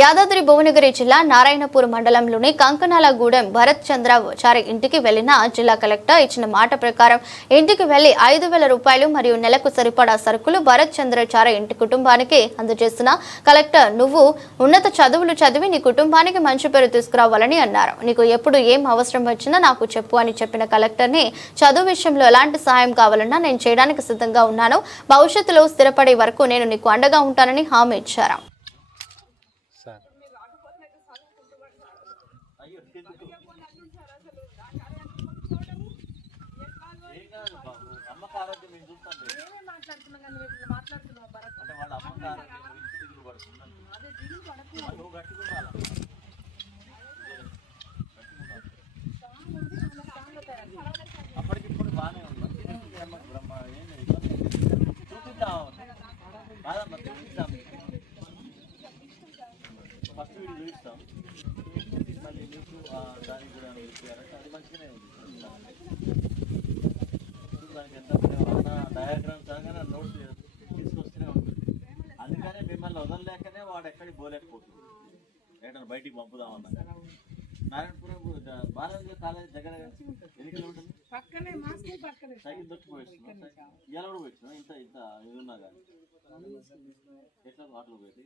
యాదాద్రి భువనగిరి జిల్లా నారాయణపూర్ మండలంలోని కంకనాలగూడెం భరత్ చంద్ర చారి ఇంటికి వెళ్ళిన జిల్లా కలెక్టర్ ఇచ్చిన మాట ప్రకారం ఇంటికి వెళ్ళి ఐదు వేల రూపాయలు మరియు నెలకు సరిపడా సరుకులు భరత్ చంద్రచారి ఇంటి కుటుంబానికి అందజేసిన కలెక్టర్ నువ్వు ఉన్నత చదువులు చదివి నీ కుటుంబానికి మంచి పేరు తీసుకురావాలని అన్నారు. నీకు ఎప్పుడు ఏం అవసరం వచ్చినా నాకు చెప్పు అని చెప్పిన కలెక్టర్ని చదువు విషయంలో ఎలాంటి సహాయం కావాలన్నా నేను చేయడానికి సిద్ధంగా ఉన్నాను. భవిష్యత్తులో స్థిరపడే వరకు నేను నీకు అండగా ఉంటానని హామీ ఇచ్చారు సార్ ఏం కాదు బాబు అమ్మకి ఆరోగ్యం మేము చూస్తాం లేదు. అంటే వాళ్ళ అమ్మకి ఆరోగ్యం గురించి దిగులు పడుతుంది మరి నువ్వు గట్టిగా ఉండాలా? అప్పటికిప్పుడు బాగానే ఉన్నా బ్రహ్మ ఏం లేదు, చూపిద్దాం కాదమ్మా చూపిద్దాం ఫస్ట్ వీడియో చూపిస్తాం మళ్ళీ దానికి కూడా అది మంచిగానే ఉంది దానికి ఎంత డయాగ్రామ్ కాగానే నోట్స్ తీసుకొస్తూనే ఉంటుంది అందుకనే మిమ్మల్ని వదలలేకనే వాడు ఎక్కడికి పోలేకపోతుంది ఏటన్నా బయటికి పంపుదామన్నా నారాయణపురం బాలాజీ కాలేజ్ దగ్గర ఎన్ని కిలోమీటర్లు పక్కనే స్కూల్ పక్కనే సైకిల్ దొరికి పోయిస్తున్నా ఇలా కూడా పోయిస్తున్నా ఇంత ఇంత ఇది ఉన్నా కానీ. ఎట్లా వాటిలో పోయి?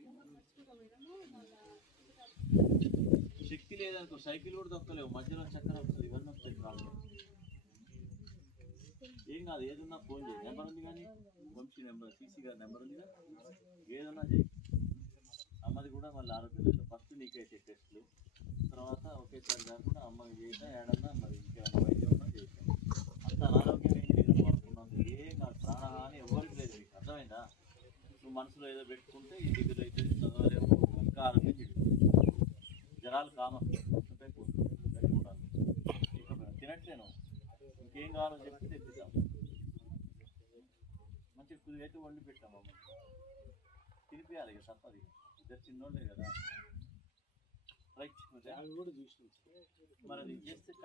శక్తి లేదనుకో సైకిల్ కూడా దొక్కలేవు మధ్యలో చక్కెర వస్తుంది ఇవన్నీ వస్తాయి ప్రాబ్లం ఏం కాదు ఏదన్నా ఫోన్ చేయి. నెంబర్ ఉంది కానీ Vamshi number CC garu number ఉందిగా ఏదన్నా చేయి. అమ్మది కూడా మళ్ళీ ఆరోగ్యం లేదు. ఫస్ట్ నీకే టెస్ట్లు. తర్వాత ఒకేసారి కాకుండా అమ్మకి చేసినా ఏడన్నా మరి ఇంకేమన్నా వైద్యం ఉన్నా చేసాం అంత అనారోగ్యం ఏం లేదు. ఏం కాదు. ప్రాణహాని ఎవరికి లేదు. నీకు అర్థమైందా? నువ్వు మనసులో ఏదో పెట్టుకుంటే ఈ డిగ్రీ అయితే చదవలేము. ఇంకా ఆరోగ్యం ఉంటాయి కూడా తినట్లేను. ఇంకేం కావాలో చెప్పి తెప్పిద్దాం మంచి కుదిరి అయితే వండి పెట్టాం అమ్మ. తినిపించాలి ఇక తప్పది ఇద్దరు చిన్నోళ్ళే కదా. రైట్ మరి అది చేస్తే